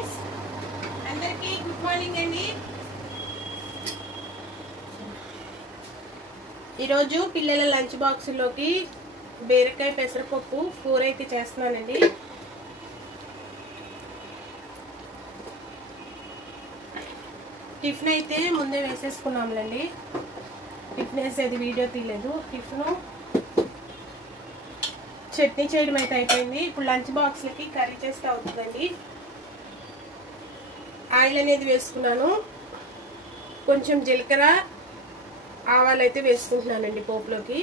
Friends, అందరికీ good morning అండి. ఈరోజు పిల్లల లంచ్ బాక్స్లోకి బీరకాయ పెసరపప్పు కూర అయితే చేస్తున్నానండి. టిఫిన్ అయితే ముందే వేసేసుకున్నాంలేండి. టిఫిన్ వేసేది వీడియో తీయలేదు. టిఫిన్ చట్నీ చేయడం అయితే అయిపోయింది. ఇప్పుడు లంచ్ బాక్స్లకి కర్రీ చేస్తే అవుతుందండి. ఆయిల్ అనేది వేసుకున్నాను. కొంచెం జీలకర్ర ఆవాలు అయితే వేసుకుంటున్నానండి పోపులోకి.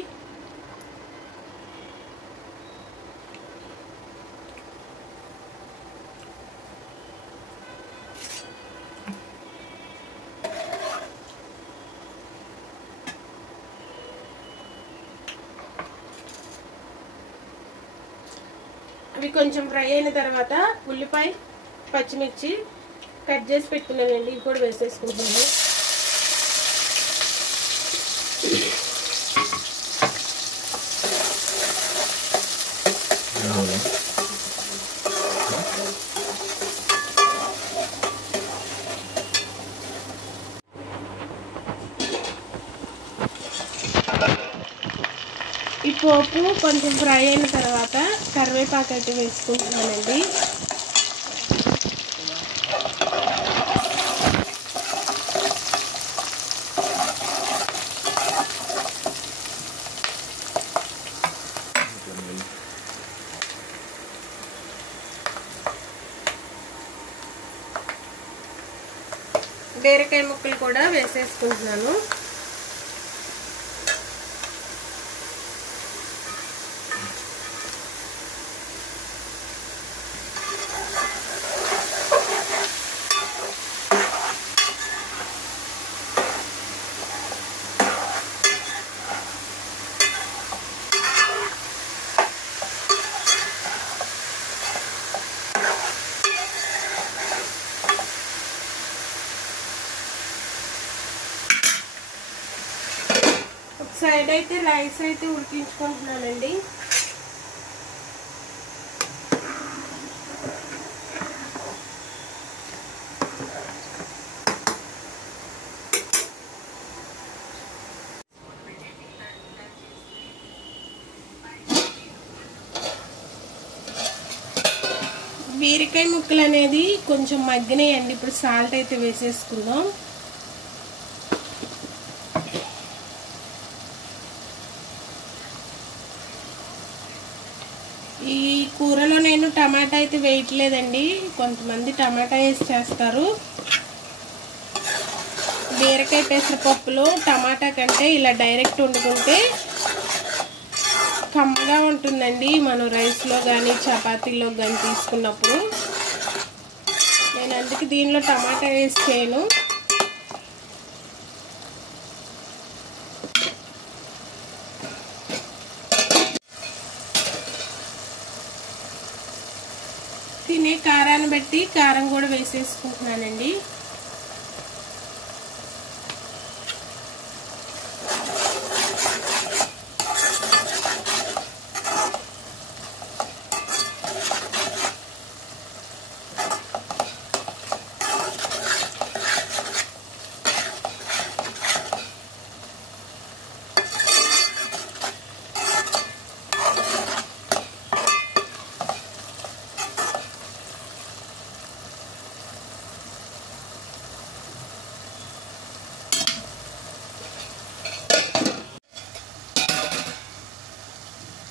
అవి కొంచెం ఫ్రై అయిన తర్వాత ఉల్లిపాయ పచ్చిమిర్చి కట్ చేసి పెట్టుకున్నానండి. ఇవి కూడా వేసేసుకుంటున్నాను. ఈ పోపు కొంచెం ఫ్రై అయిన తర్వాత కరివేపాకు అయితే వేసుకుంటున్నానండి. బీరకాయ ముక్కలు కూడా వేసేసుకుంటున్నాను. సైడ్ అయితే రైస్ అయితే ఉడికించుకుంటున్నానండి. బీరకాయ ముక్కలు అనేది కొంచెం మగ్గినాయండి. ఇప్పుడు సాల్ట్ అయితే వేసేసుకుందాం. ఈ కూరలో నేను టమాటా అయితే వేయట్లేదండి. కొంతమంది టమాటా వేసి చేస్తారు. బీరకాయ పెసరపప్పులో టమాటా కంటే ఇలా డైరెక్ట్ వండుకుంటే కమ్మగా ఉంటుందండి. మనం రైస్లో కానీ చపాతీలో కానీ తీసుకున్నప్పుడు నేను అందుకే దీనిలో టమాటా వేసి చేయను. తినే కారాన్ని బట్టి కారం కూడా వేసేసుకుంటున్నానండి.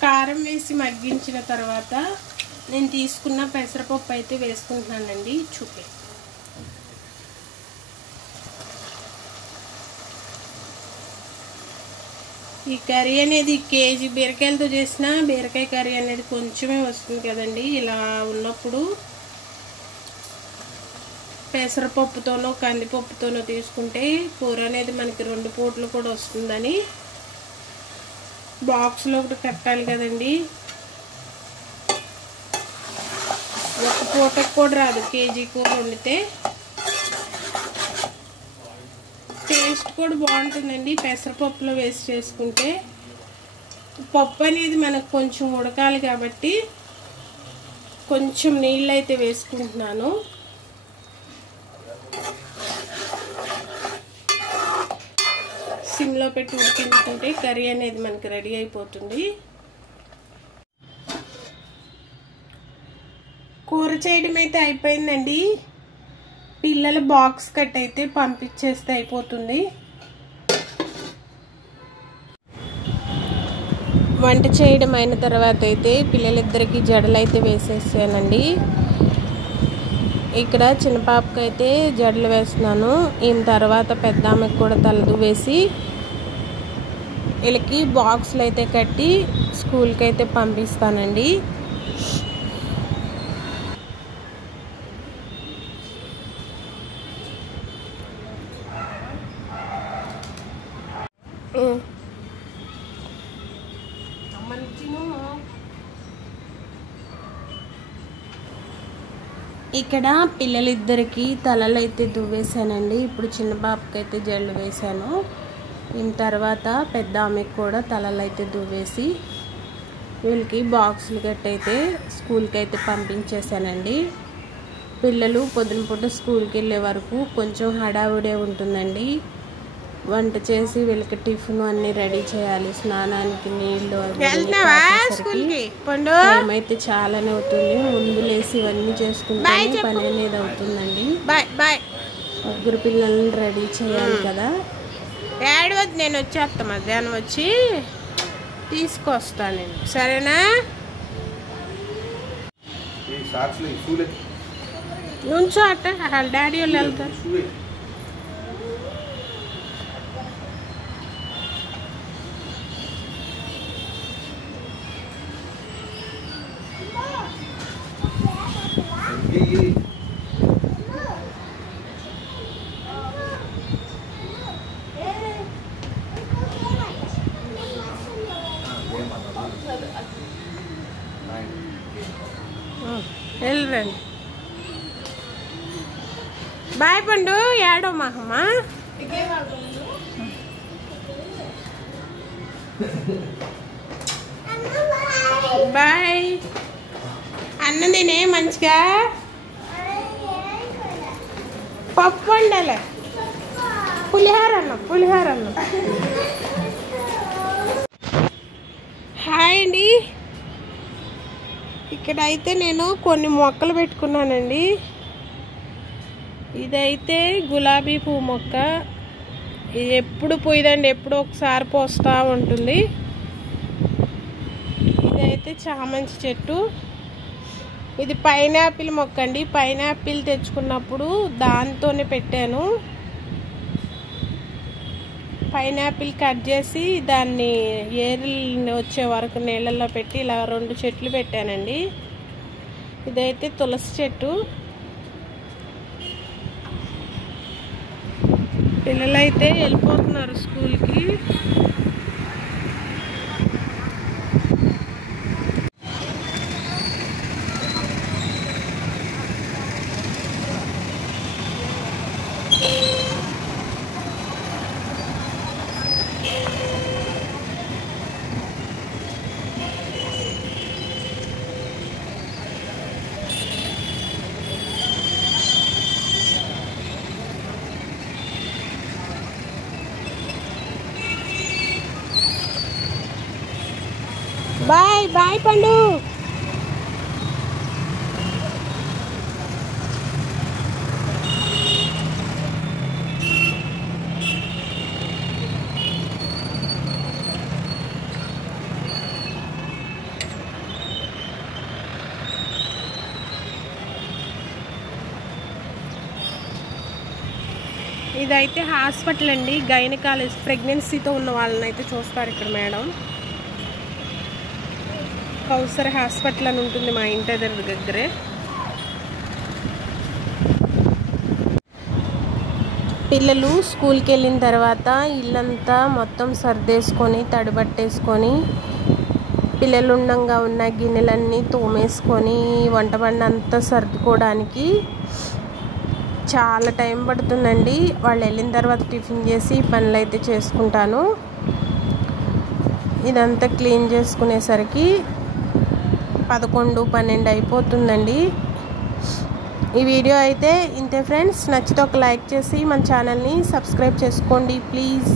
కారం వేసి మగ్గించిన తర్వాత నేను తీసుకున్న పెసరపప్పు అయితే వేసుకుంటున్నానండి. చూపే ఈ కర్రీ అనేది కేజీ బీరకాయలతో చేసిన బీరకాయ కర్రీ అనేది కొంచెమే వస్తుంది కదండి. ఇలా ఉన్నప్పుడు పెసరపప్పుతోనో కందిపప్పుతోనో తీసుకుంటే కూర అనేది మనకి 2 పూటలు కూడా వస్తుందని బాక్స్లో ఒకటి కట్టాలి కదండి. ఒక పూటకు కూడా రాదు. కేజీ కూర వండితే టేస్ట్ కూడా బాగుంటుందండి. పెసరపప్పులో వేసి చేసుకుంటే పప్పు అనేది మనకు కొంచెం ఉడకాలి కాబట్టి కొంచెం నీళ్ళు అయితే వేసుకుంటున్నాను. సిమ్లో పెట్టి ఉడికించుకుంటే కర్రీ అనేది మనకి రెడీ అయిపోతుంది. కూర చేయడం అయితే అయిపోయిందండి. పిల్లల బాక్స్ కట్ అయితే పంపించేస్తే అయిపోతుంది. వంట చేయడం అయిన తర్వాత అయితే పిల్లలిద్దరికి జడలు అయితే వేసేసానండి. ఇక్కడ చిన్న పాపకి అయితే జడలు వేస్తున్నాను. ఈమె తర్వాత పెద్ద ఆమెకు కూడా తలదు వేసి వీళ్ళకి బాక్సులు అయితే కట్టి స్కూల్కి అయితే పంపిస్తానండి. ఇక్కడ పిల్లలిద్దరికి తలలు అయితే దువ్వేసానండి. ఇప్పుడు చిన్న బాబుకి అయితే జల్లు వేసాను. దీని తర్వాత పెద్ద ఆమెకు కూడా తలలు అయితే దువ్వేసి వీళ్ళకి బాక్సులు గట్టయితే స్కూల్కి అయితే పంపించేసానండి. పిల్లలు పొద్దున పూట స్కూల్కి వెళ్ళే వరకు కొంచెం హడావుడే ఉంటుందండి. వంట చేసి వీళ్ళకి టిఫిన్ అన్నీ రెడీ చేయాలి, స్నానానికి నీళ్ళు టైం అయితే చాలానే అవుతుంది. ముందు లేసి ఇవన్నీ చేసుకుంటే పని అనేది అవుతుందండి. ముగ్గురు పిల్లల్ని రెడీ చేయాలి కదా. నేను వచ్చేస్తా, మధ్యాహ్నం వచ్చి తీసుకొస్తాను నేను, సరేనా? నుంచో అట్ట డాడీ వాళ్ళు వెళ్తారు. వెళ్ళండి. బాయ్ పండు, ఏడో మాహమ్మా. బాయ్. అన్నం తినే మంచిగా. పప్పు వండాలి, పులిహోర అన్నం. హాయ్ అండి. ఇక్కడ అయితే నేను కొన్ని మొక్కలు పెట్టుకున్నానండి. ఇదైతే గులాబీ పువ్వు మొక్క. ఇది ఎప్పుడు పోయిదండి, ఎప్పుడు ఒకసారి పోస్తూ ఉంటుంది. ఇదైతే చామంతి చెట్టు. ఇది పైనాపిల్ మొక్క అండి. పైనాపిల్ తెచ్చుకున్నప్పుడు దాంతోనే పెట్టాను. పైనాపిల్ కట్ చేసి దాన్ని ఏర్లు వచ్చే వరకు నీళ్ళల్లో పెట్టి ఇలా 2 చెట్లు పెట్టానండి. ఇదైతే తులసి చెట్టు. పిల్లలైతే వెళ్ళిపోతున్నారు స్కూల్కి. బాయ్ పండు. ఇదైతే హాస్పిటల్ అండి. గైనకాలజిస్ట్, ప్రెగ్నెన్సీతో ఉన్న వాళ్ళని అయితే చూస్తారు ఇక్కడ మేడం. కౌసర్ హాస్పిటల్ అని ఉంటుంది మా ఇంటి దగ్గరే. పిల్లలు స్కూల్కి వెళ్ళిన తర్వాత ఇల్లంతా మొత్తం సర్దేసుకొని తడిబట్టేసుకొని పిల్లలు ఉండంగా ఉన్న గిన్నెలన్నీ తోమేసుకొని వంట బండి అంతా సర్దుకోవడానికి చాలా టైం పడుతుందండి. వాళ్ళు వెళ్ళిన తర్వాత టిఫిన్ చేసి పనులు అయితే చేసుకుంటాను. ఇదంతా క్లీన్ చేసుకునేసరికి 11-12 అయిపోతుందండి. ఈ వీడియో అయితే ఇంతే ఫ్రెండ్స్. నచ్చితే ఒక లైక్ చేసి మన ఛానల్ని సబ్స్క్రైబ్ చేసుకోండి ప్లీజ్.